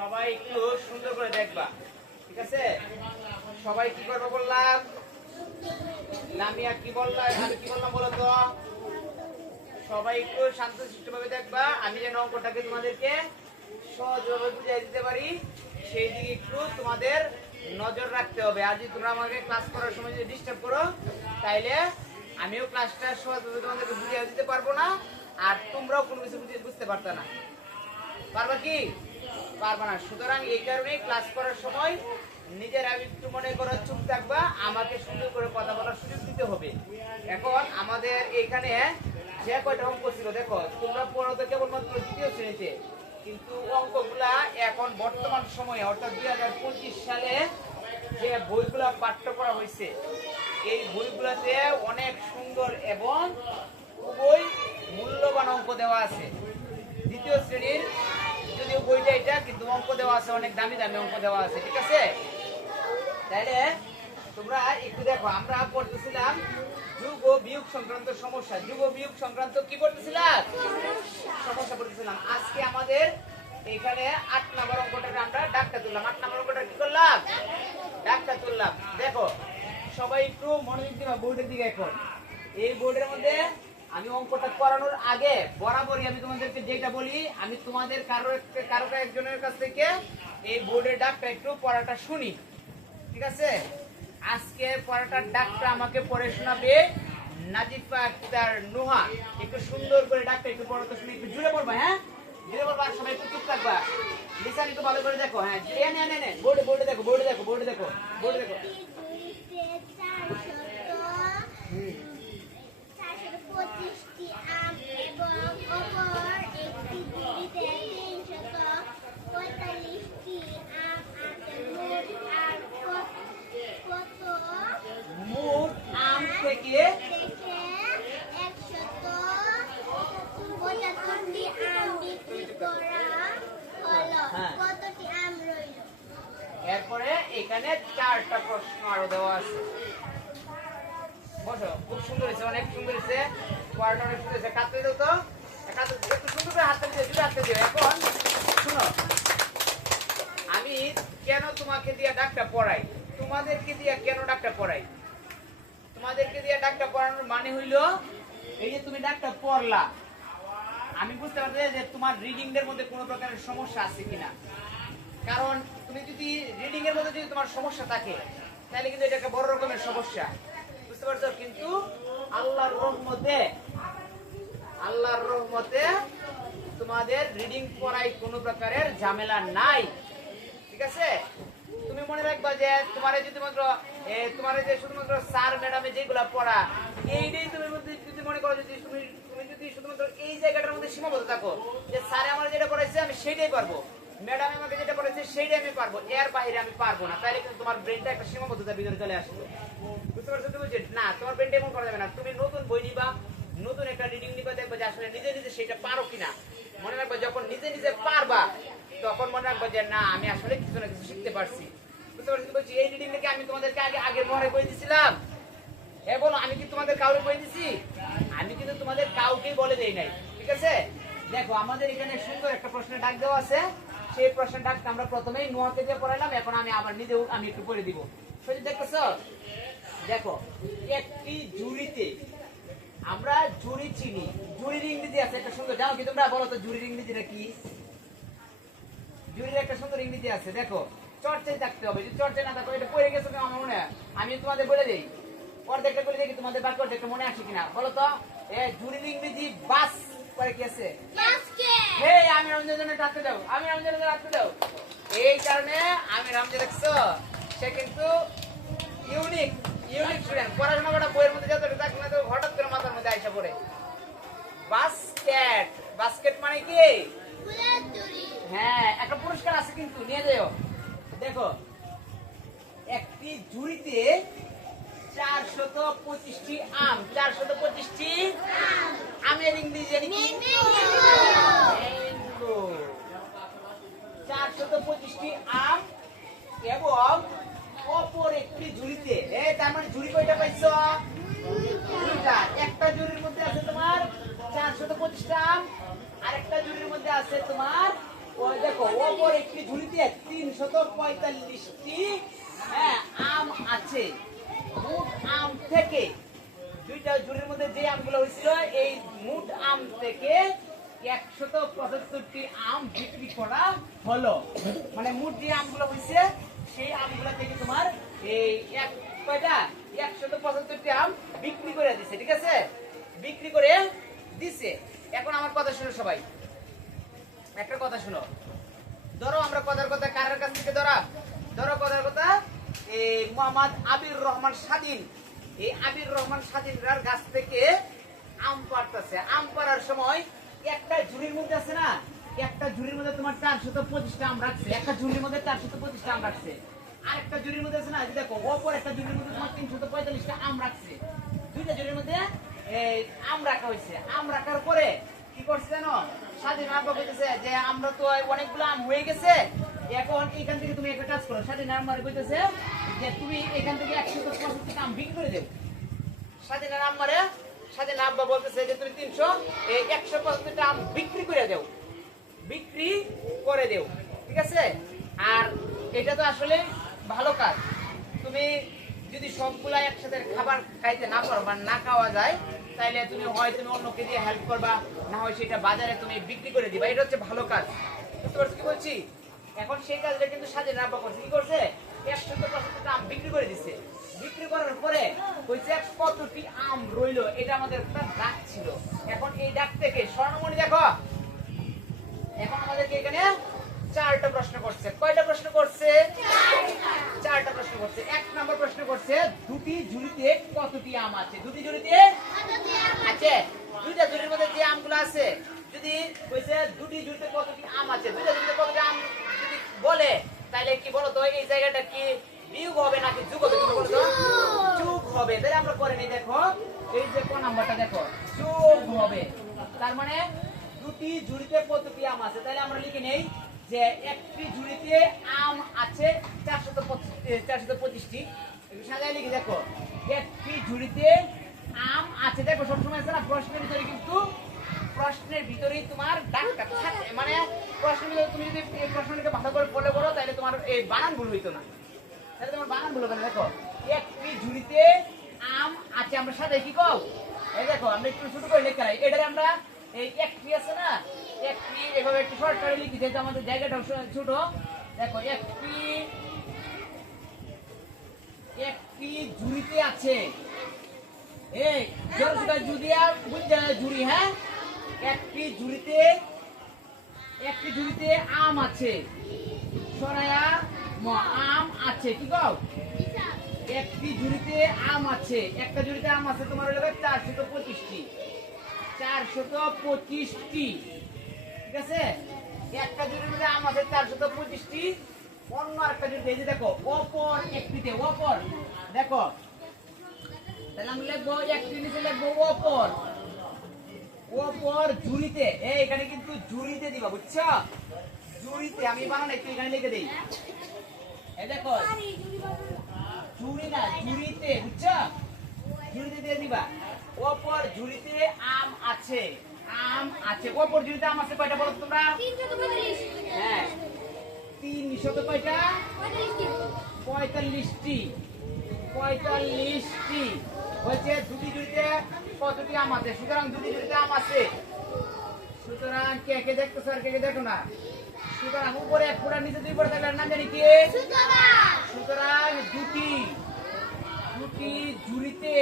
সবাই একটু সুন্দর করে দেখবা, ঠিক আছে? সবাই কি করবে বললাম? লামিয়া কি বললাম, আমি কি বললাম বলো তো? সবাই একটু শান্তশিষ্টভাবে দেখবা, আমি যেন অঙ্কটাকে তোমাদেরকে সহজভাবে বুঝিয়ে দিতে পারি সেই দিকে একটু তোমাদের নজর রাখতে হবে। আর যদি তোমরা আমাকে ক্লাস করার সময় যদি ডিস্টার্ব করো তাইলে আমিও ক্লাসটা সহজভাবে তোমাদেরকে বুঝিয়ে দিতে পারবো না, আর তোমরাও কোনো কিছু বুঝতে পারতো না। পারবা কি? পারবা না। সুতরাং এই কারণে ক্লাস করার সময় নিজের একটু মনে করো চুপ থাকবা, আমাকে সুন্দর করে কথা বলার সুযোগ দিতে হবে। এখন আমাদের এখানে যে কয়টা অঙ্ক ছিল দেখো, তোমরা পড়াতে কেবলমাত্র দ্বিতীয় শ্রেণীতে, কিন্তু অঙ্কগুলা এখন বর্তমান সময়ে অর্থাৎ 2025 সালে যে বইগুলা পাঠ্য করা হয়েছে এই বইগুলাতে অনেক সুন্দর এবং খুবই মূল্যবান অঙ্ক দেওয়া আছে। দ্বিতীয় শ্রেণীর যদিও বইটা এটা, কিন্তু অঙ্ক দেওয়া আছে, অনেক দামি দামি অঙ্ক দেওয়া আছে, ঠিক আছে? তাইলে তোমরা একটু দেখো, আমরা পড়তেছিলাম যোগ ও বিয়োগ সংক্রান্ত সমস্যা। যোগ ও বিয়োগ সংক্রান্ত কি পড়তেছিলাম? সমস্যা পড়তেছিলাম। আজকে আমাদের এখানে 8 নম্বর অঙ্কটাকে আমরা ডাকটা তুললাম। 8 নম্বর অঙ্কটা কি করলাম? ডাকটা তুললাম। দেখো সবাই একটু মনোযোগ দিবা বোর্ডের দিকে। এখন এই বোর্ডের মধ্যে আমি অঙ্কটা করানোর আগে বরাবরই আমি তোমাদেরকে যেটা বলি, আমি তোমাদের কারো একজনের কাছ থেকে এই বোর্ডের ডাকটা একটু পড়াটা শুনি, ঠিক আছে? আজকে পড়াটার ডাকটা আমাকে পড়ে শোনাবে নাজিফা আক্তার নুহা। একটু সুন্দর করে ডাকটা একটু পড়াতে শুনি, একটু জুড়ে পড়বা, হ্যাঁ জুড়ে পড়বা, আর সবাই একটু চুপ থাকবা। লিসান একটু ভালো করে দেখো, হ্যাঁ নে বোর্ডে দেখো, বোর্ডে দেখো, বোর্ডে দেখো, বোর্ডে দেখো। মোট আম থেকে এরপরে এখানে 4টা প্রশ্ন আরো দেওয়া আছে। বসো, খুব সুন্দর হয়েছে, অনেক সুন্দর হয়েছে, পড়াটা অনেক সুন্দর হয়েছে। কাটতে দাও তো, একটু সুন্দর করে হাতটা দিয়ে দুটো হাতটা দিও। এখন শুনো, আমি কেন তোমাকে দিয়ে ডাকটা পড়াই, তোমাদেরকে দিয়ে কেন ডাকটা পড়াই? তোমাদেরকে দিয়ে ডাকটা পড়ানোর মানে হইল, এই যে তুমি ডাকটা পড়লা, আমি বুঝতে পারছি যে তোমার রিডিং এর মধ্যে কোনো প্রকারের সমস্যা আছে কিনা। কারণ তুমি যদি রিডিং এর মধ্যে যদি তোমার সমস্যা থাকে তাহলে কিন্তু এটা একটা বড় রকমের সমস্যা, বুঝতে পারছো? কিন্তু আল্লাহর রহমতে তোমাদের রিডিং পড়াই কোনো প্রকারের ঝামেলা নাই, ঠিক আছে? তুমি মনে রাখবা যে তোমার যে শুধুমাত্র স্যার ম্যাডামে যেগুলা পড়া এইটাই তুমি যদি মনে করো, যদি তুমি যদি শুধুমাত্র এই জায়গাটার মধ্যে সীমাবদ্ধ থাকো যে স্যার আমার যেটা পড়াইছে আমি সেটাই পারবো, ম্যাডাম আমাকে যেটা পড়াইছে সেটাই আমি পারবো, এর বাইরে আমি পারবো না, তাহলে কিন্তু তোমার ব্রেনটা একটা সীমাবদ্ধতার ভিতরে চলে আসবে, বুঝতে পারছো? তুমি না, তোমার ব্রেনটা এমন করা যাবে না। তুমি নতুন বই নিবা, নতুন একটা রিডিং নিবা, দেখবে যে আসলে নিজে নিজে সেটা পারো কিনা। মনে রাখবা যখন নিজে নিজে পারবা তখন মনে রাখবা যে না, আমি আসলে কিছু না কিছু শিখতে পারছি, বুঝতে পারছি? বলছি এই রিডিং থেকে আমি তোমাদেরকে আগের মনে বই দিছিলাম, এবং আমি কি তোমাদের কাউকে বই দিছি? আমি কিন্তু তোমাদের কাউকেই বলে দেই নাই, ঠিক আছে? দেখো আমাদের এখানে সুন্দর একটা প্রশ্নের ডাক দেওয়া আছে, সেই প্রশ্নের ডাকটা আমরা প্রথমেই নোয়াকে দিয়ে পড়াইলাম, এখন আমি আবার নিজেও আমি একটু পড়ে দিব। সত্যি দেখতেছো? দেখো, একটি ঝুড়িতে আমরা ঝুড়ি চিনি, ঝুড়ির ইংরেজি আছে একটা সুন্দর, জানো কি তোমরা? বলো তো ঝুড়ির ইংরেজিটা কি? ঝুড়ির একটা সুন্দর ইংরেজি আছে, দেখো চর্চায় থাকতে হবে, যদি চর্চায় না থাকো এটা পড়ে গেছো আমার মনে হয়, আমি তোমাদের বলে দিই, অর্ধেকটা বলে দেখি তোমাদের বাকি অর্ধেকটা মনে আসে কিনা। বলো তো ঝুড়ির ইংরেজি বাস পরে কি আছে? আমি রমজানের ডাকতে দাও, আমি রমজানের ডাকতে দাও। এই কারণে আমি রমজান দেখছো, সে কিন্তু ইউনিক স্টুডেন্ট, পড়াশোনা করা বইয়ের মধ্যে যতটা থাকবে না তো হঠাৎ করে মাথার মধ্যে আইসা পড়ে। বাস্কেট মানে কি? হ্যাঁ, একটা পুরস্কার আছে কিন্তু, নিয়ে যাও। দেখো একটি ঝুড়িতে 425টি আম, 425টি আমের ইংরেজি কি? 425টি আম এবং অপর একটি ঝুড়িতে, তার মানে ঝুড়ি কয়টা পাইছো? দুইটা। একটা ঝুড়ির মধ্যে আছে তোমার 425টা আম, আর একটা ঝুড়ির মধ্যে আছে তোমার ওই দেখো অপর একটি ঝুড়িতে 345টি হ্যাঁ আম আছে। মোট আম থেকে দুইটা ঝুড়ির মধ্যে যে আমগুলো হয়েছিল এই মোট আম থেকে 175টি আম বিক্রি করা হলো। মানে মোট যে আমগুলো হয়েছে সেই আমগুলো থেকে তোমার এই কয়টা 175টি আম বিক্রি করে দিছে। ঠিক আছে, বিক্রি করে দিছে। এখন আমার কথা শুনো সবাই, একটা কথা শুনো। ধরো আমরা কথার কথা কার কাছ থেকে ধরো কথার কথা এই মোহাম্মদ আবির রহমান স্বাধীন, এই আবির রহমান স্বাধীনরার গাছ থেকে আম পাড়তেছে। আম পাড়ার সময় একটা ঝুড়ির মধ্যে আছে না, একটা ঝুড়ির মধ্যে তোমার 425টা আম রাখছে, একটা ঝুড়ির মধ্যে 425টা আম রাখছে। আর একটা ঝুড়ির মধ্যে আছে না, দেখো অপর একটা ঝুড়ির মধ্যে তোমার 345টা আম রাখছে। দুইটা ঝুড়ির মধ্যে এই আম রাখা হয়েছে। আম রাখার পরে কি করছে জানো, স্বাধীন আব্বা কইতেছে যে আমরা তো অনেকগুলো আম হয়ে গেছে, এখন এখান থেকে তুমি একটা কাজ করো। স্বাধীন আম্মারে কইতেছে যে তুমি এখান থেকে 165টা আম বিক্রি করে দেও। স্বাধীন আম্মারে স্বাধীন আব্বা বলতেছে যে তুমি 165টা আম বিক্রি করে দেও, বিক্রি করে দেও। ঠিক আছে, আর এটা তো আসলে ভালো কাজ। তুমি যদি সবগুলা একসাথে খাবার খাইতে না পারো বা না খাওয়া যায়, তাইলে তুমি হয় তুমি অন্যকে দিয়ে হেল্প করবা, না হয় সেটা বাজারে তুমি বিক্রি করে দিবা। এটা হচ্ছে ভালো কাজ। বুঝতে পারছো কি বলছি? এখন সেই কাজটা কিন্তু স্বাধীন আব্বা করছে। কি করছে, 165টা আম বিক্রি করে দিচ্ছে। বিক্রি করার পরে কইছে কতটি আম রইলো, এটা আমাদের একটা ডাক ছিল। এখন এই ডাক থেকে স্বর্ণমণি দেখো, এখন আমাদেরকে এখানে 4টা প্রশ্ন করছে। কয়টা প্রশ্ন করছে? 4টা প্রশ্ন করছে। 1 নম্বর প্রশ্ন করছে দুটি ঝুড়িতে কতটি আম আছে? দুটি ঝুড়িতে আছে। দুইটা ঝুড়ির মধ্যে যে আমগুলো আছে, যদি কইছে দুটি ঝুড়িতে কতটি আম আছে, দুইটা ঝুড়িতে কতটি আম যদি বলে, তাহলে কি বলো তো এই জায়গাটা কি বিয়োগ হবে নাকি যোগ হবে? তুমি বলো তো। যোগ হবে। তাহলে আমরা করে নিই। দেখো এই যে কোন নাম্বারটা দেখো, যোগ হবে। তার মানে দুটি ঝুড়িতে কতটি আম আছে? তাহলে আমরা লিখে নেই যে একটি ঝুড়িতে আম আছে 425টি। সাজায় লিখে দেখো একটি ঝুড়িতে আম আছে। দেখো সবসময় আছে না প্রশ্নের ভিতরে, কিন্তু প্রশ্নের ভিতরেই তোমার ডাকটা থাকে। মানে প্রশ্নের ভিতরে তুমি যদি এই প্রশ্নটাকে ভালো করে ফলো করো, তাহলে তোমার এই বানান ভুল হইতো না। তাহলে তোমার বানান ভুল হবে না। দেখো একটি ঝুড়িতে আম আছে, আমরা সাথে কি কও? এই দেখো আমরা একটু ছোট করে লেখা রাখি। এটারে আমরা এই একটি আছে না, একটি এভাবে একটু শর্ট করে লিখি, যেহেতু আমাদের জায়গাটা ছোট। দেখো একটি ঝুড়িতে আছে, এই জুড়িয়া বুঝতে ঝুড়ি, হ্যাঁ একটি ঝুড়িতে আম আছে। সরায়া আম আছে। কি কও? একটি ঝুড়িতে আম আছে, একটা ঝুড়িতে আম আছে তোমার হলো 425টি। 425টি। ঠিক আছে, একটা ঝুড়ির মধ্যে আম আছে 425টি। অন্য একটা ঝুড়িতে এই যে দেখো অপর একটিতে, অপর দেখো, তাহলে আমি লিখবো একটি নিচে লিখবো অপর, অপর ঝুড়িতে। এখানে কিন্তু ঝুড়িতে দিবা, বুঝছো? ঝুড়িতে আমি বানানো একটু এখানে লিখে দেই। এই দেখো ঝুড়ি না, ঝুড়িতে, বুঝছো? ঝুড়িতে দিয়ে দিবা। অপর ঝুড়িতে আম আছে, আম আছে। অপর ঝুড়িতে আম আছে কয়টা বলো তোমরা? 345। হ্যাঁ 300 কয়টা? 45টি। 45টি হচ্ছে দুটি ঝুড়িতে কতটি আম আছে? সুতরাং দুটি ঝুড়িতে আম আছে। সুতরাং কে কে দেখতেছো আর কে কে দেখো না? সুতরাং উপরে এক ফোঁটা নিচে 2 ফোঁটা থাকলে না জানি কি? সুতরাং দুটি ঝুড়িতে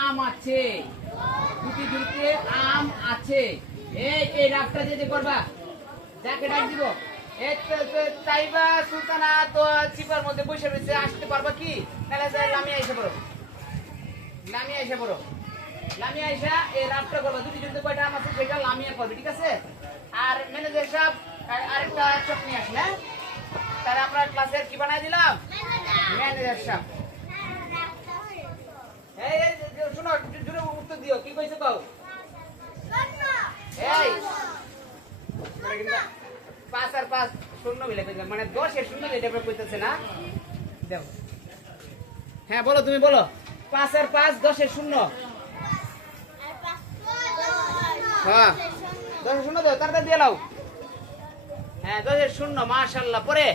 আম আছে। দুটি ঝুড়িতে আম আছে। এই রাতটা যেতে করবা, যাকে ডাক দিব তাইবা সুলতানা তো চিপার মধ্যে বসে রয়েছে, আসতে পারবা কি? লামিয়া এসে পড়ো, লামিয়া এসা এই রাতটা করবা। দুটি ঝুড়িতে কয়টা আম আছে সেটা লামিয়া করবে। ঠিক আছে, আর ম্যানেজার সাহেব আরেকটা চক নিয়ে আসলে, তাহলে আমরা ক্লাসের কি বানাই দিলাম? ম্যানেজার সাহেব। শোনো, জুড়ে উত্তর দিও। কি কইছে কও? এই 5 আর 5 শূন্য মিলে কইলাম, মানে 10 এর শূন্য এটা আমরা কইতেছে না। দেখো হ্যাঁ বলো, তুমি বলো। 5 আর 5 10 এর শূন্য। হ্যাঁ 10 শূন্য দাও, তাড়াতাড়ি দিয়ে নাও। হ্যাঁ 10 শূন্য, মাশাআল্লাহ। পরে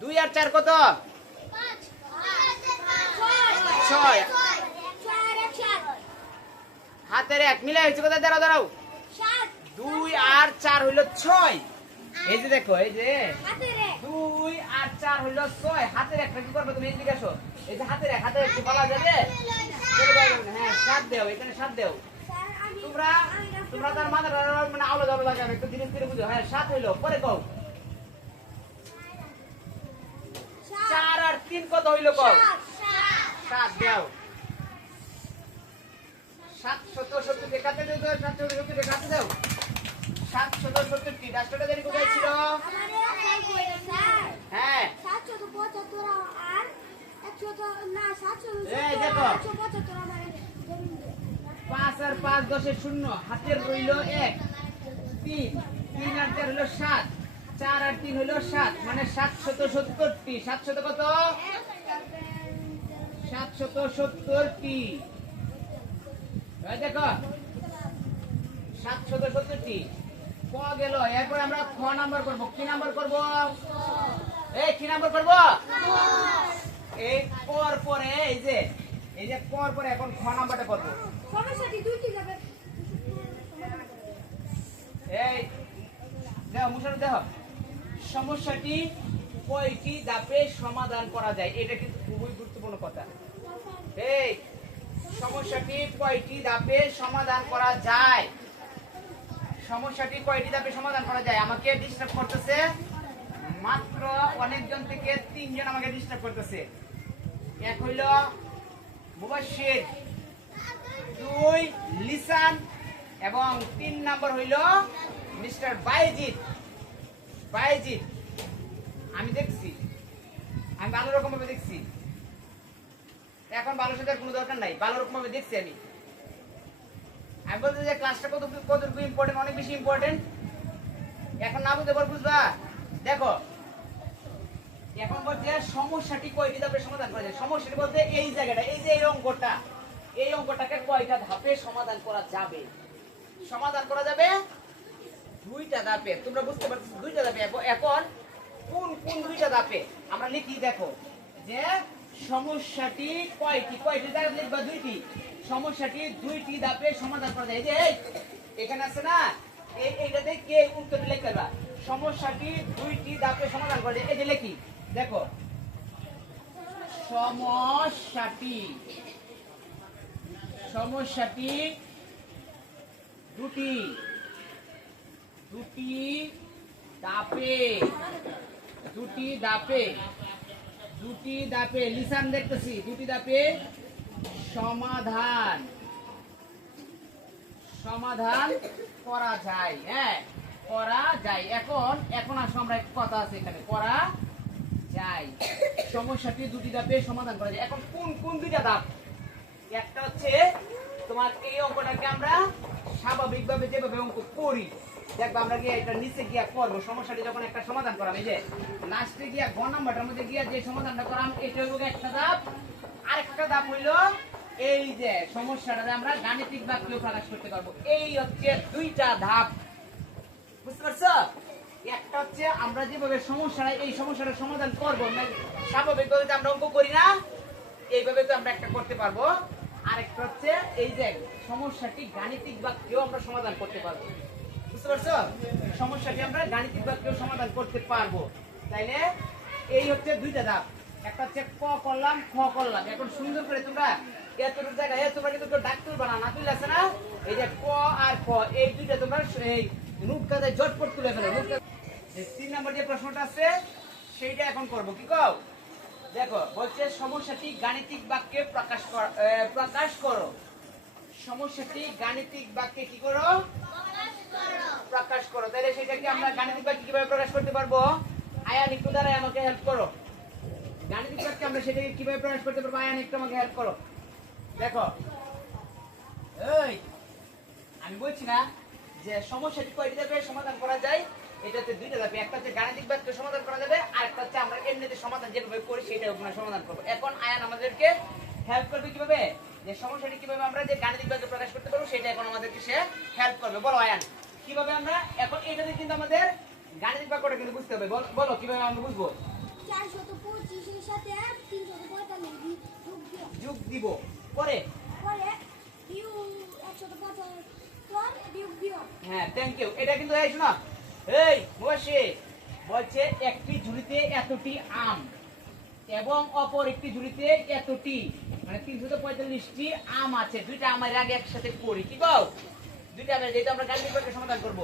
2 আর 4 কত? 6। হাতের 1 মিলে হয়েছে কত? দাঁড়াও দাঁড়াও। 2 আর 4 হইল 6। এই যে দেখো, এই যে 2 আর 4 হইল 6। হাতের একটা কি করবে তুমি? এদিকে আসো। এই যে হাতের 1, হাতের 1 কি বলা যাবে? হ্যাঁ 7 দাও, এখানে 7 দাও। তোমরা তোমরা তার মাথাটা মানে আলো দাও লাগাবে, একটু ধীরে ধীরে বুঝো। হ্যাঁ 7 হইল। পরে কও 4 আর 3 কত হইল? কও 7 দাও। 770 কে কাটে দাও, 770 কে কাটে দাও। 770 রাষ্ট্রটা দেরি কোথায় ছিল? হ্যাঁ 5 আর 5 10 শূন্য, হাতের রইল 1। 3 আর 4 হইল 7, 4 আর 3 হইল 7, মানে 770। 700 কত? 770। দেখো 770 ক গেল। এরপর আমরা খ নাম্বার করব। কি নাম্বার করব? এই কি নাম্বার করব? এই পর পরে এই যে পর পরে এখন খ নাম্বারটা করব। সমস্যাটি দুইটি যাবে। এই দেখো মুশারফ, দেখো সমস্যাটি কয়টি ধাপে সমাধান করা যায়? এটা কিন্তু খুবই গুরুত্বপূর্ণ কথা। এই সমস্যাটি কয়টি ধাপে সমাধান করা যায়? সমস্যাটি কয়টি ধাপে সমাধান করা যায়? আমাকে ডিস্টার্ব করতেছে মাত্র অনেকজন থেকে 3 জন আমাকে ডিস্টার্ব করতেছে। এক হইল মুবাশশির, 2 লিসান এবং 3 নাম্বার হইল মিস্টার বাইজিৎ। আমি দেখছি, আমি ভালো রকম ভাবে দেখছি। এখন ভালো সাথে কোনো দরকার নাই, ভালো রকম ভাবে দেখছি আমি। আমি বলতে যে ক্লাসটা কতটুকু ইম্পর্টেন্ট, অনেক বেশি ইম্পর্টেন্ট। এখন না বুঝতে পার বুঝবা। দেখো এখন বলতে সমস্যাটি কয়টি ধাপে সমাধান করা যায়। সমস্যাটি বলতে এই জায়গাটা, এই যে এই অঙ্কটাকে কয়টা ধাপে সমাধান করা যাবে? সমাধান করা যাবে 2টা ধাপে। তোমরা বুঝতে পারছো 2টা ধাপে। এখন কোন কোন 2টা ধাপে আমরা লিখি। দেখো যে সমস্যাটি কয়টি জায়গা লিখবা? 2টি। সমস্যাটি 2টি ধাপে সমাধান করা যায়। এই যে এখানে আছে না, এইটাতে কে উত্তরটা লিখতে পারবা। সমস্যাটি 2টি ধাপে সমাধান করা যায়। এই যে লিখি, দেখো সমস্যাটি 2টি ধাপে লিসান দেখতেছি। 2টি ধাপে সমাধান করা যায়। হ্যাঁ করা যায়। এখন আসো আমরা একটা কথা আছে এখানে, করা যায়। সমস্যাটি 2টি ধাপে সমাধান করা যায়। এখন কোন কোন 2টা ধাপ? একটা হচ্ছে তোমার এই অঙ্কটাকে আমরা স্বাভাবিকভাবে যেভাবে অঙ্ক করি, দেখবা আমরা গিয়ে এটা নিচে গিয়া করবো। সমস্যাটি যখন একটা সমাধান করাম, এই যে লাস্টে গিয়া গ নাম্বারটার মধ্যে গিয়া যে সমাধানটা করাম, এটা হইল একটা ধাপ। আরেকটা ধাপ হইল এই যে সমস্যাটাতে আমরা গাণিতিক বাক্যে প্রকাশ করতে পারবো। এই হচ্ছে 2টা ধাপ। বুঝতে পারছো? একটা হচ্ছে আমরা যেভাবে এই সমস্যাটার সমাধান করবো, স্বাভাবিকভাবে আমরা অঙ্ক করি না, এইভাবে তো আমরা একটা করতে পারবো। আরেকটা হচ্ছে এই যে সমস্যাটি গাণিতিক বাক্যেও আমরা সমাধান করতে পারবো। বুঝতে পারছো? সমস্যাটি আমরা গাণিতিক বাক্যেও সমাধান করতে পারবো। তাইলে এই হচ্ছে 2টা ধাপ। একটা হচ্ছে ক করলাম, খ করলাম। এখন সুন্দর করে তোমরা এতটুকু জায়গায় তোমরা কিন্তু ডাক তুলবা না, তুলে আছে না, এই যে ক আর খ, এই 2টা তোমরা এই নোট কাদায় জটপট তুলে ফেলো। 3 নাম্বার যে প্রশ্নটা আছে সেইটা এখন করবো। কি কও? দেখো বলছে সমস্যাটি গাণিতিক বাক্যে প্রকাশ করো। সমস্যাটি গাণিতিক বাক্যে কি করো? প্রকাশ করো। তাহলে সেটাকে আমরা গাণিতিক বাক্যে কিভাবে প্রকাশ করতে পারবো? আয়ান একটু দ্বারা আমাকে হেল্প করো। গাণিতিক বাক্যে আমরা সেটাকে কিভাবে প্রকাশ করতে পারবো? আয়ান একটু আমাকে হেল্প করো। দেখো এই আমি বলছি না যে সমস্যাটি কয়টি ধাপে সমাধান করা যায়? এটাতে 2টা ধাপে। একটা হচ্ছে গাণিতিক বাক্যে সমাধান করা যাবে, আর একটা হচ্ছে আমরা এমনিতে সমাধান যেভাবে করি সেটা ওখানে সমাধান করবো। এখন আয়ান আমাদেরকে হেল্প করবে কিভাবে? যে সমস্যাটি কিভাবে আমরা যে গাণিতিক ভাবে প্রকাশ করতে পারবো সেটা এখন আমাদেরকে সে হেল্প করবে। বলো আয়ান, কিভাবে আমরা এখন এটাতে কিন্তু আমাদের গাণিতিক বাক্যটা কিন্তু বুঝতে হবে। বলো কিভাবে আমরা বুঝবো? 425 এর সাথে 345 যোগ দিব, পরে পরে বিয়োগ 175 বিয়োগ দিও। হ্যাঁ, থ্যাংক ইউ। এটা কিন্তু এই শোনো, এই বসে বলছে একটি ঝুড়িতে এতটি আম এবং অপর একটি ঝুড়িতে এতটি, মানে 345টি আম আছে। দুইটা আমের আগে একসাথে করি, কি গো? দুইটা আমের, যেহেতু আমরা গাণিতিক বাক্যের সমাধান করব,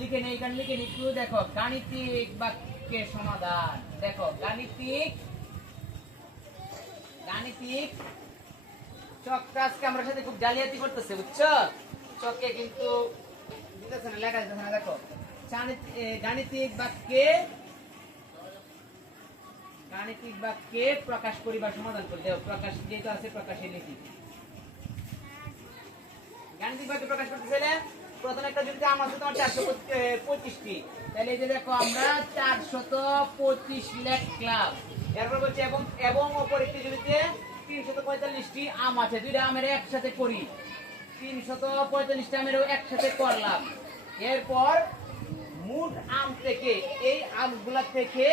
লিখে নেই, এখানে লিখে নিই। একটু দেখো গাণিতিক বাক্যের সমাধান, দেখো গাণিতিক চকটা আজকে আমার সাথে খুব জালিয়াতি করতেছে, বুঝছো? চকে কিন্তু দিতেছে না, লেখা দিতেছে না। দেখো গাণিতিক বাক্যে প্রকাশ করি বা সমাধান করি। দেখো প্রকাশ যেহেতু আছে, প্রকাশে লিখি। গাণিতিক বাক্যে প্রকাশ করতে চাইলে প্রথমে একটা যদি আম আছে তোমার 425টি, তাহলে এই যে দেখো আমরা 425 লিখলাম। এরপর বলছে এবং অপর একটি জমিতে 345টি আম আছে। দুইটা আমের একসাথে করি, 345টি আমেরও একসাথে করলাম। এরপর মোট আম থেকে, এই আমগুলা থেকে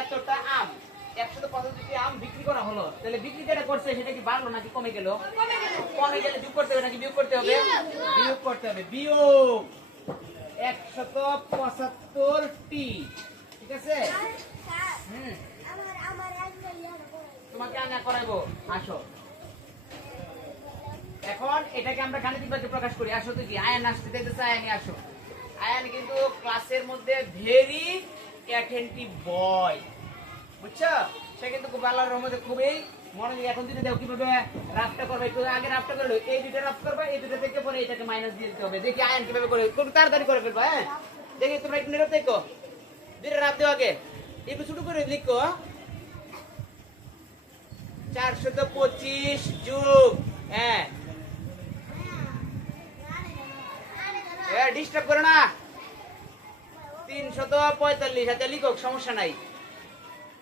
এতটা আম, 175টি আম বিক্রি করা হলো। তাহলে বিক্রি যেটা করছে সেটা কি বাড়লো নাকি কমে গেল? কমে গেলে যোগ করতে হবে নাকি বিয়োগ করতে হবে? বিয়োগ করতে হবে। বিয়োগ 175টি, ঠিক আছে? হুম, তোমাকে আনা করাইবো, আসো। এখন এটাকে আমরা গাণিতিক বাক্যে প্রকাশ করি। আসো তো, কি আয়ান আসতে চাইতেছে? আয়ানি আসো। আয়ান কিন্তু ক্লাসের মধ্যে ভেরি অ্যাটেন্টিভ বয়, বুঝছো? সে কিন্তু খুব আল্লাহর রহমতে খুবই মনোযোগী। এখন যদি দেখো কিভাবে রাফটা করবে, একটু আগে রাফটা করলো, এই দুটো রাফ করবে, এই দুটো থেকে পরে এটাকে মাইনাস দিয়ে দিতে হবে। দেখি আয়ান কিভাবে করে, খুব তাড়াতাড়ি করে ফেলবো। হ্যাঁ, দেখি তোমরা একটু নীরব দেখো, দুটো রাফ দেও আগে, একটু ছোট করে লিখো। 425 যোগ, হ্যাঁ ডিস্টার্ব করো না, 345। আচ্ছা লিখো, সমস্যা নাই।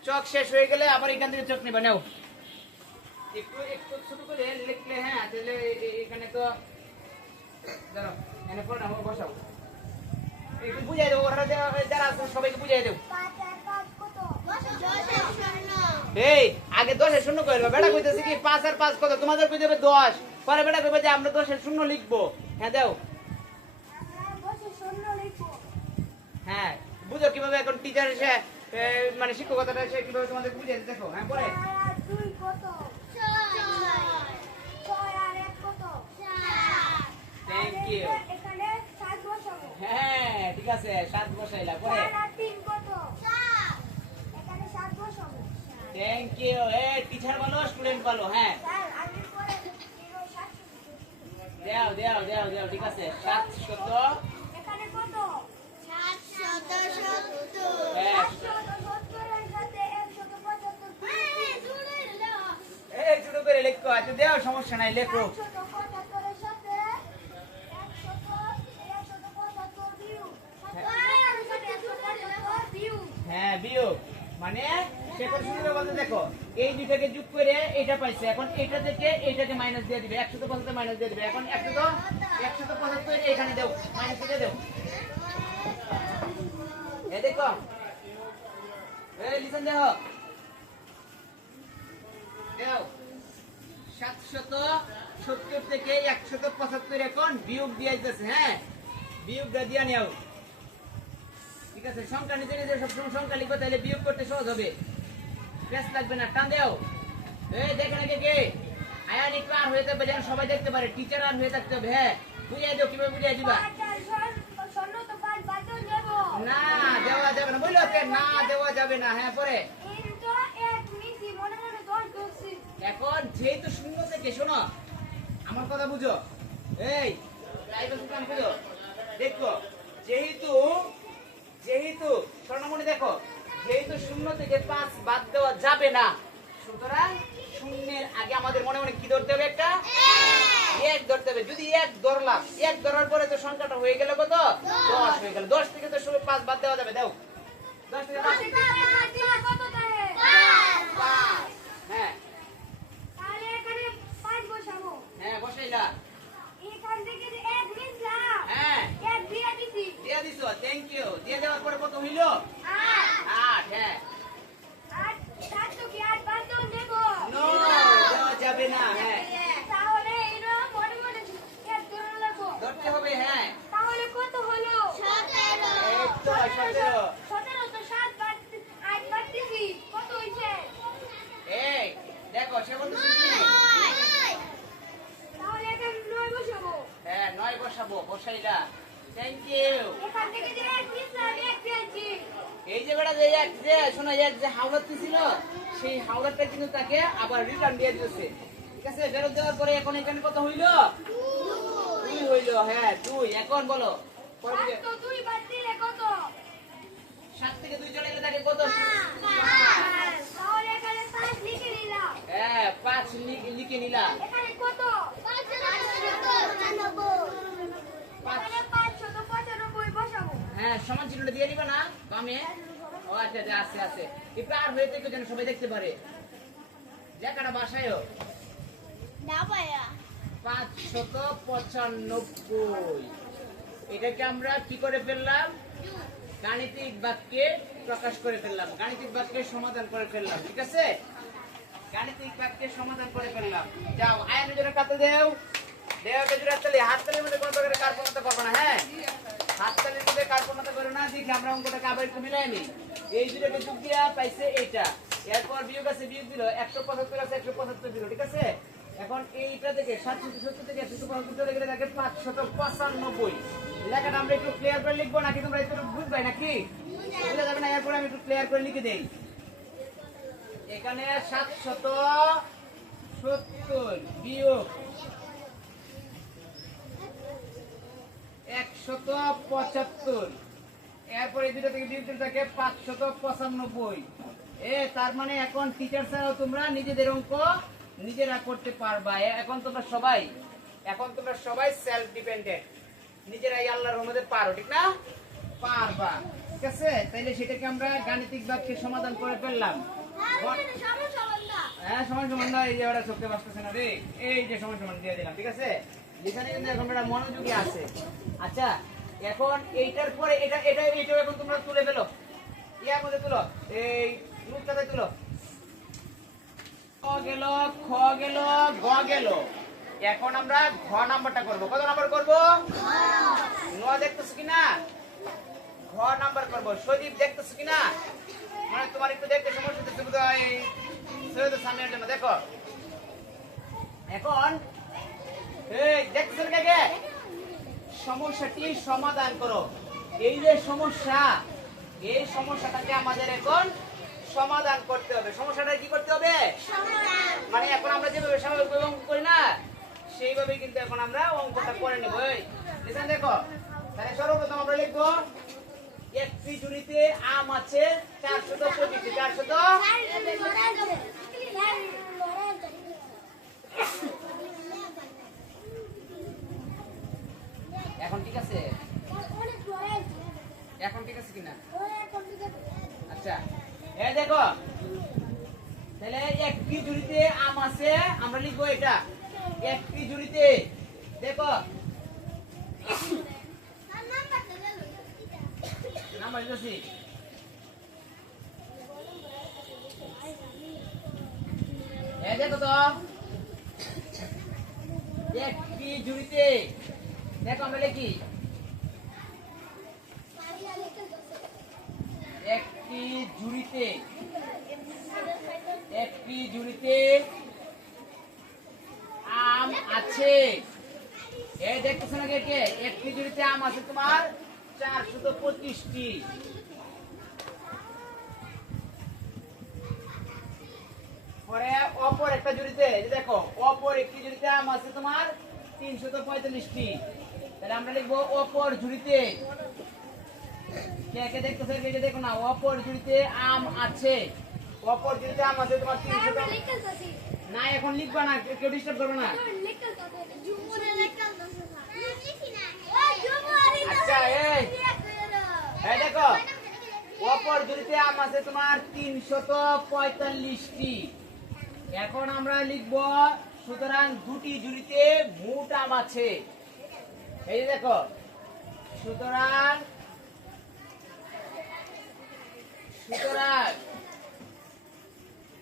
চক শেষ হয়ে গেলে আবার এখান থেকে চক নেবে, নাও একটু একটু ছোট করে লিখলে। হ্যাঁ, তাহলে এখানে তো ধরো এখানে পড়ে না, বসাও, একটু বুঝাই দেবো, ওরা যারা আছে সবাইকে বুঝাই দেবো। এই আগে 10 এর শূন্য করবে, বেটা কইতেছে কি 5 আর 5 কত? তোমাদের কই দেবে 10, পরে বেটা কইবে যে আমরা 10 এর শূন্য লিখবো। হ্যাঁ দাও, হ্যাঁ বুঝো কিভাবে এখন টিচার এসে মানে শিক্ষকতাটা এসে কিভাবে তোমাদের বুঝিয়ে দেখো। হ্যাঁ, পরে থ্যাংক ইউ। হ্যাঁ ঠিক আছে, 7 বসাইলা, পরে থ্যাংক ইউ। টিচার বলো, স্টুডেন্ট বলো। হ্যাঁ দেও দেও দেও দেও, ঠিক আছে। 700 ছোট করে লেখো। আচ্ছা দেও, সমস্যা নাই, লেখো। হ্যাঁ বিয়োগ, মানে সে কোন সুন্দর বলতে দেখো, এই দুইটাকে যোগ করে এটা পাইছে। এখন এটা থেকে এটাকে মাইনাস দিয়ে দিবে, 175 মাইনাস দিয়ে দিবে। এখন 175 এখানে দাও, মাইনাস দিয়ে দাও। এই দেখো, এই লিসেন দেখো, দাও 770 থেকে 175 এখন বিয়োগ দিয়ে দিতেছে। হ্যাঁ, বিয়োগটা দিয়ে নাও, ঠিক আছে? সংখ্যা নিজে নিজে সবসময় সংখ্যা লিখবে, তাহলে বিয়োগ করতে সহজ হবে, প্রেস লাগবে না। টান দাও। এই দেখেন আগে কে আয়ান একটু আর হয়ে থাকবে, যেন সবাই দেখতে পারে, টিচার আর হয়ে থাকতে হবে। হ্যাঁ, বুঝাই দাও, কিভাবে বুঝাই দিবা। না দেওয়া যাবে না, বললো না দেওয়া যাবে না। হ্যাঁ, পরে এখন যেহেতু শূন্য থেকে, শোনো আমার কথা বুঝো, এই বুঝো, দেখো যেহেতু স্বর্ণমণি দেখো, যেহেতু শূন্য থেকে 5 বাদ দেওয়া যাবে না, সুতরাং শূন্যের আগে আমাদের মনে মনে কি ধরতে হবে? একটা 1 ধরতে হবে। যদি 1 ধরলাম, 1 ধরার পরে তো সংখ্যাটা হয়ে গেল কত? 10 হয়ে গেল। 10 থেকে তো 5 বাদ দেওয়া যাবে। দাও, 10 থেকে 5, হ্যাঁ এটা? এখান থেকে যে এক নিলাম হ্যাঁ এক দিয়ে দিছি দিয়ে দিছো, থ্যাংক ইউ। দিয়ে দেওয়ার পরে কত হইলো? 8। হ্যাঁ আর তার তো কি আর বান্দন দেব নো, দেওয়া যাবে না। হ্যাঁ তাহলে এরা মনে মনে এক ধরে লাগবো ধরতে হবে। হ্যাঁ তাহলে কত হলো 17 এই তো 17। 17 তো 7 বার 8 বার দিছি কত হইছে এই দেখো সে বলতেছে কি? তাহলে এটা 9 বসাবো হ্যাঁ 9 বসাবো, বসাইলা। Thank you. এখান থেকে যে এক নিলাম এক দিয়েছি এই যে বেটা যে শোনো এক যে হাওড়াতে ছিল, সেই হাওড়াটা কিন্তু তাকে আবার রিটার্ন দিয়ে দিয়েছে। ঠিক আছে, ফেরত দেওয়ার পরে এখন এখানে কত হইলো? 2 হইলো। হ্যাঁ 2। এখন বলো পরে আর দিকে- তো 2 বার দিলে কত 7 থেকে 2 চলে গেলে তাকে কত? তাহলে এখানে 5 লিখে নিলাম হ্যাঁ 5 লিখে নিলা। এখানে কত 595 বসাবো হ্যাঁ সমান চিহ্নটা দিয়ে দিবা না বামে? ও আচ্ছা আচ্ছা, আছে আছে। একটু আর হয়ে থেকে যেন সবাই দেখতে পারে। লেখাটা বাসায়ও না ভাইয়া 595। এটাকে আমরা কি করে ফেললাম? গাণিতিক বাক্যে প্রকাশ করে ফেললাম, গাণিতিক বাক্যের সমাধান করে ফেললাম। ঠিক আছে, গাণিতিক বাক্যের সমাধান করে ফেললাম। যাও আয়নের জন্য কাতে দেও, দেওয়াকে জোরে হাততালি। হাততালির মধ্যে কোনো প্রকারের কার্পণ্যতা করবো না। হ্যাঁ হাততালির মধ্যে কার্পণ্যতা করো না। দেখি আমরা অঙ্কটাকে আবার একটু মিলাই নি। এই দুটোকে যোগ দিয়া পাইছে এইটা, এরপর বিয়োগ আছে, বিয়োগ দিল 175 আছে 175 দিল। ঠিক আছে, এখন এইটা থেকে 770 থেকে 175 চলে গেলে থাকে 595। লেখাটা আমরা একটু ক্লিয়ার করে লিখবো নাকি তোমরা একটু বুঝবে নাকি? বুঝা যাবে না। এরপর আমি একটু ক্লিয়ার করে লিখে দেই। এখানে 770 বিয়োগ 175, এরপর এই দুটো থেকে বিয়োগ দিলে থাকে 595। তার মানে এখন টিচার ছাড়াও তোমরা নিজেদের অঙ্ক নিজেরা করতে পারবা। এখন তোমরা সবাই সেলফ ডিপেন্ডেন্ট, নিজেরাই আল্লাহর রহমতে পারো। ঠিক না? পারবা। ঠিক আছে, তাইলে সেটাকে আমরা গাণিতিক বাক্যের সমাধান করে ফেললাম। হ্যাঁ সমান সমান না, এই যে ওরা চোখে বাঁচতেছে না রে, এই যে সমান সমান দিয়ে দিলাম। ঠিক আছে, যেখানে কিন্তু এখন ওরা মনোযোগী আছে। আচ্ছা এখন এইটার পরে এটা এটা এইটাও এখন তোমরা তুলে ফেলো, ইয়ার মধ্যে তুলো, এই মুখটাতে তুলো। ক গেল, খ গেল, গ গেল। এখন আমরা ঘ নাম্বারটা করব। কত নাম্বার করব? 9 দেখতেছ কিনা? ঘ নাম্বার করব। সদীপ দেখতেছ কিনা? মানে তোমার একটু দেখতে সমস্যা হচ্ছে বোধহয় সৈয়দের সামনের জন্য। দেখো এখন এই দেখতেছেন কাকে? সমস্যাটি সমাধান করো। এই যে সমস্যা, এই সমস্যাটাকে আমাদের এখন সমাধান করতে হবে। সমস্যাটা কি করতে হবে? মানে এখন আমরা যেভাবে স্বাভাবিক অঙ্ক করি না, সেইভাবে কিন্তু এখন আমরা অঙ্কটা করে নেব। লিখেন দেখো, তাহলে সর্বপ্রথম আমরা লিখবো একটি ঝুড়িতে আম আছে 425। 400 এখন ঠিক আছে? এখন ঠিক আছে কিনা? আচ্ছা এই দেখো, তাহলে একটি ঝুড়িতে আম আছে, আমরা লিখবো এটা একটি ঝুড়িতে। দেখো নাম্বার দিতেছি, এই দেখো তো একটি ঝুড়িতে। দেখো আমরা লিখি একটি ঝুড়িতে, একটি ঝুড়িতে আম আছে। এই দেখতেছ না কে? একটি ঝুড়িতে আম আছে তোমার 425টি। পরে অপর একটা ঝুড়িতে, এই যে দেখো অপর একটি ঝুড়িতে আম আছে তোমার 345টি। তাহলে আমরা লিখবো অপর ঝুড়িতে। কে কে দেখতেছে? কে কে দেখো না, অপর ঝুড়িতে আম আছে, অপর ঝুড়িতে আম আছে তোমার 300। না এখন লিখবা না, কেউ ডিস্টার্ব করবে না। আচ্ছা এই দেখো অপর ঝুড়িতে আম আছে তোমার 345টি। এখন আমরা লিখবো সুতরাং দুটি ঝুড়িতে মোট আম আছে। এই যে দেখো, সুতরাং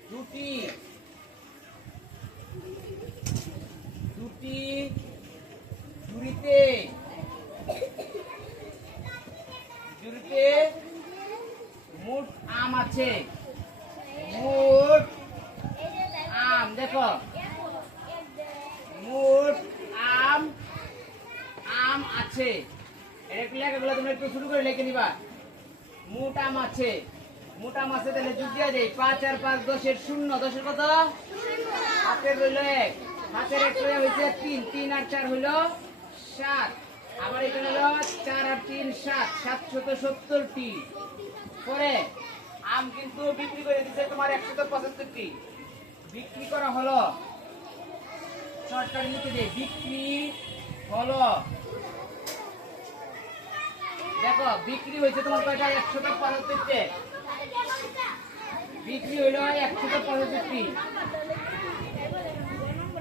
দুটি ঝুড়িতে মোট আম আছে। মোট আম দেখো, মোট আম আছে। এটা লেখাগুলো তোমরা একটু শুরু করে লিখে নিবা। মোট আম আছে, মোট আম আছে, তাহলে যোগ দিয়া যায়। 5 আর 5 10 শূন্য, 10 কত? হাতের রইল 1, হাতের 1 হয়েছে 3, 3 আর 4 হইল 7। আবার এখানে হলো 4 আর 3 7, 770টি। পরে আম কিন্তু বিক্রি করে দিচ্ছে তোমার 175টি। বিক্রি করা হলো, শর্টকাট লিখে দেই, বিক্রি হলো। দেখো বিক্রি হয়েছে তোমার কয়টা? 175টি। বিক্রি হইলো 175টি।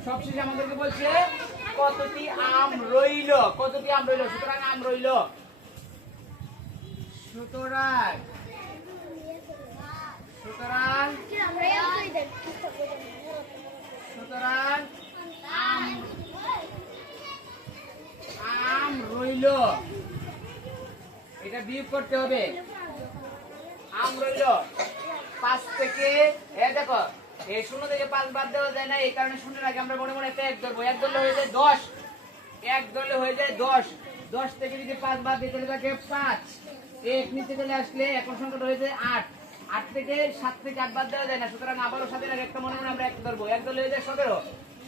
সবশেষে আমাদেরকে বলছে কতটি আম রইল, কতটি আম রইল। সুতরাং আম রইল, সুতরাং আম রইল। এটা বিয়োগ করতে হবে। আম রইল 5 থেকে, দেখো এই 0 থেকে 5 বাদ দেওয়া যায় না, এই কারণে 0 আগে আমরা মনে মনে একটা 1 ধরবো। 1 ধরলে হয়ে যায় 10, 1 ধরলে হয়ে যায় 10। 10 থেকে যদি 5 বাদ দিতে থাকে 5, 1 নিচে চলে আসলে এখন সংখ্যাটা হয়ে যায় 8। 8 থেকে 7 থেকে 8 বাদ দেওয়া যায় না, সুতরাং আবারও 7 এর আগে একটা মনে মনে আমরা 1 ধরবো। 1 ধরলে হয়ে যায় 17,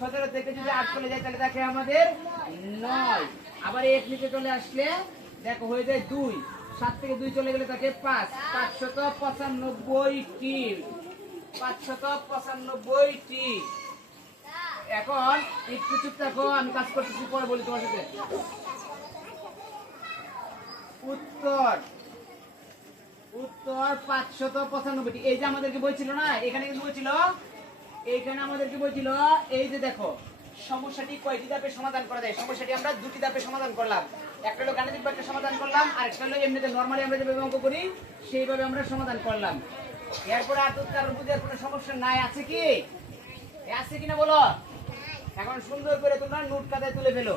17 থেকে যদি 8 চলে যায় তাহলে দেখে আমাদের 9। আবার 1 নিচে চলে আসলে দেখো হয়ে যায় 2, 7 থেকে 2 চলে গেলে থাকে 5, 595টি। 595টি। এখন একটু চুপ থাকো, আমি কাজ করতেছি, পরে বলি তোমার সাথে। উত্তর 595টি। এই যে আমাদেরকে বলছিল না, এখানে কিন্তু বলছিল, এইখানে আমাদেরকে বলছিল, এই যে দেখো সমস্যাটি কয়টি ধাপে সমাধান করা যায়। সমস্যাটি আমরা 2টি ধাপে সমাধান করলাম। একটা হলো গাণিতিক বাক্যে সমাধান করলাম, আর একটা হলো এমনিতে নরমালি আমরা যেভাবে অঙ্ক করি সেইভাবে আমরা সমাধান করলাম। এরপরে আর তো কারোর বুঝার কোনো সমস্যা নাই, আছে কি? আছে কিনা বলো। এখন সুন্দর করে তোমরা নোট খাতায় তুলে ফেলো।